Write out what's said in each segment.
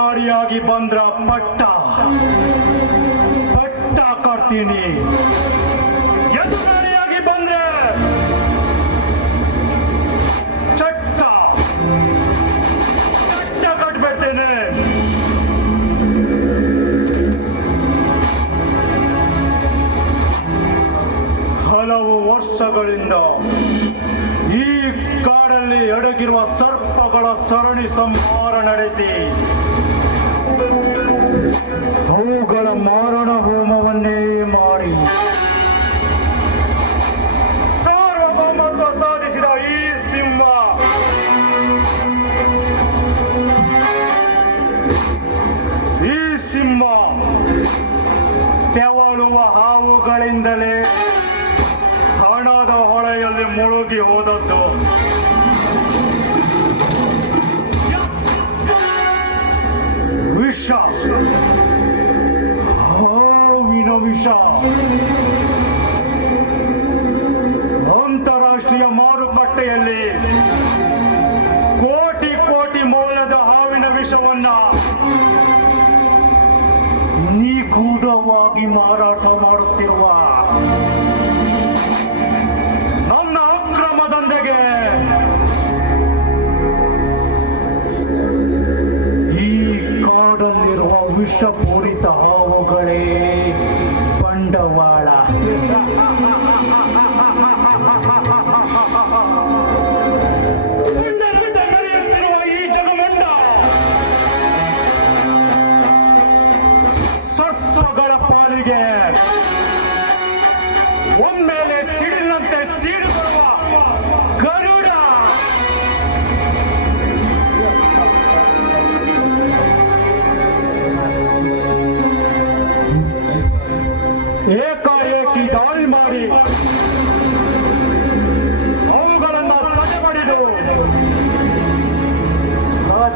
ನಾಡಿಯಾಗಿ ಬಂದ್ರ ಪಟ್ಟ. ಪಟ್ಟ ಕೊಡ್ತೀನಿ ಎದುರಾಡಿಯಾಗಿ ಬಂದ್ರೆ ಚಟ್ಟ. ಚಟ್ಟ ಕಟ್ಬಿಡ್ತೇನೆ. ಹಲವು ವರ್ಷಗಳಿಂದ ಈ ಕಾಡಲ್ಲಿ ಅಡಗಿರುವ ಸರ್ಪಗಳ ಸರಣಿ ಸಂಹಾರ ನಡೆಸಿ ಅವುಗಳ ಮಾರಣ ಹೋಮವನ್ನೇ ಮಾಡಿ. ಸಾರ್ವಭೌಮತ್ವ ಸಾಧಿಸಿದ ಈ ಸಿಂಹ. ಈ ಸಿಂಹ ತೆವಳುವ ಹಾವುಗಳಿಂದಲೇ ಹಣದ ಹೊಳೆಯಲ್ಲಿ ಮುಳುಗಿ ಹೋದದ್ದು. ವಿಷ. ಅಂತಾರಾಷ್ಟ್ರೀಯ ಮಾರುಕಟ್ಟೆಯಲ್ಲಿ ಕೋಟಿ ಕೋಟಿ ಮೌಲ್ಯದ ಹಾವಿನ ವಿಷವನ್ನ ನಿಗೂಢವಾಗಿ ಮಾರಾಟ ಮಾಡುತ್ತಿರುವ ನನ್ನ ಈ ಕಾಡಲ್ಲಿರುವ ವಿಷಪೂರಿತ ಹಾವುಗಳೇ डवाळा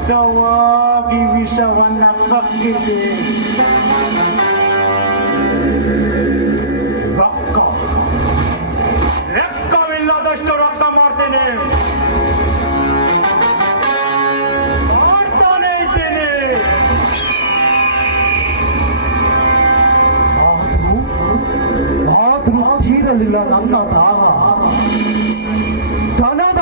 التواب بشر نقق رقة رقة من لا دشت رقة مرتني ಧನ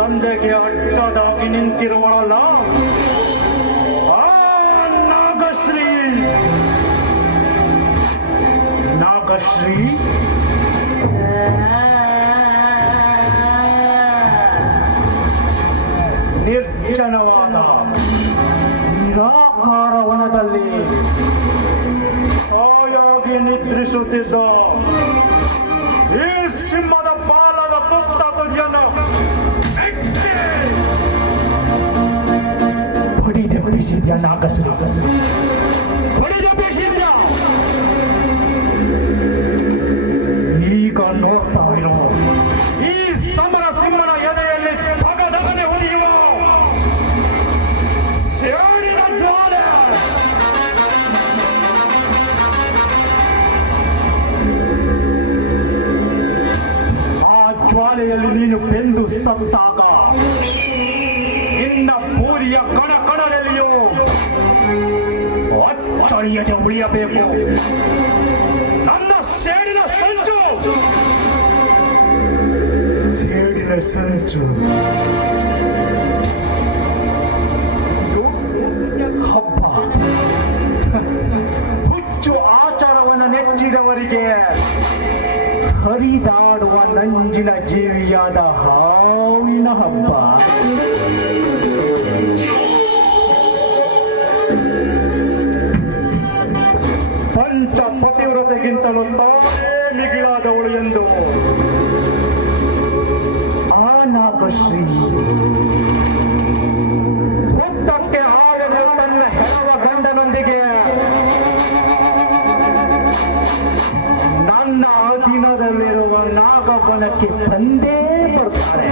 ದಂಧೆಗೆ ಅಡ್ಡದಾಗಿ ನಿಂತಿರುವಳಲ್ಲ. ನಾಗಶ್ರೀ. ನಾಗಶ್ರೀ. ನಿರ್ಜನವಾದ ನಿರಾಕಾರ ವನದಲ್ಲಿ ಸಾಯಾಗಿ ನಿದ್ರಿಸುತ್ತಿದ್ದ ಈ ಸಿಂಹದ ಹೊಡಿದೆ ಬಿಡಿಸಿದ್ಯಾ ನಾಗಶ್ರೀ ಹೊಡಿದೆ ಬಿಡಿಸಿದ್ಯಾ ಈಗ ನೋಡ್ತಾ ಇರೋ ಈ ಸಮರ ಸಿಂಹನ ಎದೆಯಲ್ಲಿ ತಗದಗನೆ ಹೊಡೆಯುವ ಸೇಡಿನ ಜ್ವಾಲೆ ಆ ಜ್ವಾಲೆಯಲ್ಲಿ ನೀನು ಬೆಂದು ಸತ್ತಾಗ ನಿನ್ನ ಪೂರಿಯ ಕಣ ಅಚ್ಚಳಿಯದೆ ಉಳಿಯಬೇಕು ನನ್ನ ಸೇಡಿನ ಸಂಚು ಸೇಡಿನ ಸಂಚು ಹಬ್ಬ ಹುಚ್ಚು ಆಚಾರವನ್ನು ನೆಚ್ಚಿದವರಿಗೆ ಹರಿದಾಡುವ ನಂಜಿನ ಜೀವಿಯಾದ ಹಾವಿನ ಹಬ್ಬ ಪತಿವ್ರತೆಗಿಂತಲೂ ತಾನೇ ಮಿಗಿಲಾದವಳು ಎಂದು. ಆ ನಾಗಶ್ರೀ ಹುಟ್ಟಕ್ಕೆ ಆಗಲು ತನ್ನ ಹೆಣವ ಗಂಡನೊಂದಿಗೆ ನನ್ನ ಅಧೀನದಲ್ಲಿರುವ ನಾಗವನಕ್ಕೆ ತಂದೇ ಬರ್ತಾರೆ.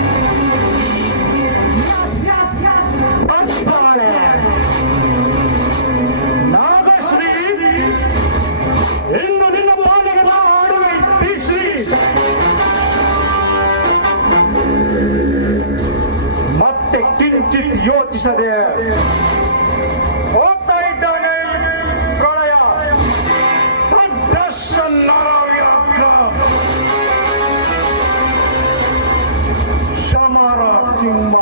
ಪ್ರತಿಶತೆ ಹೋಗ್ತಾ ಇದ್ದಾನೆ ಪ್ರಳಯ ಸದೃಶ್ಯ ನರವ್ಯಾಪ್ತ ಶಮರ ಸಿಂಹ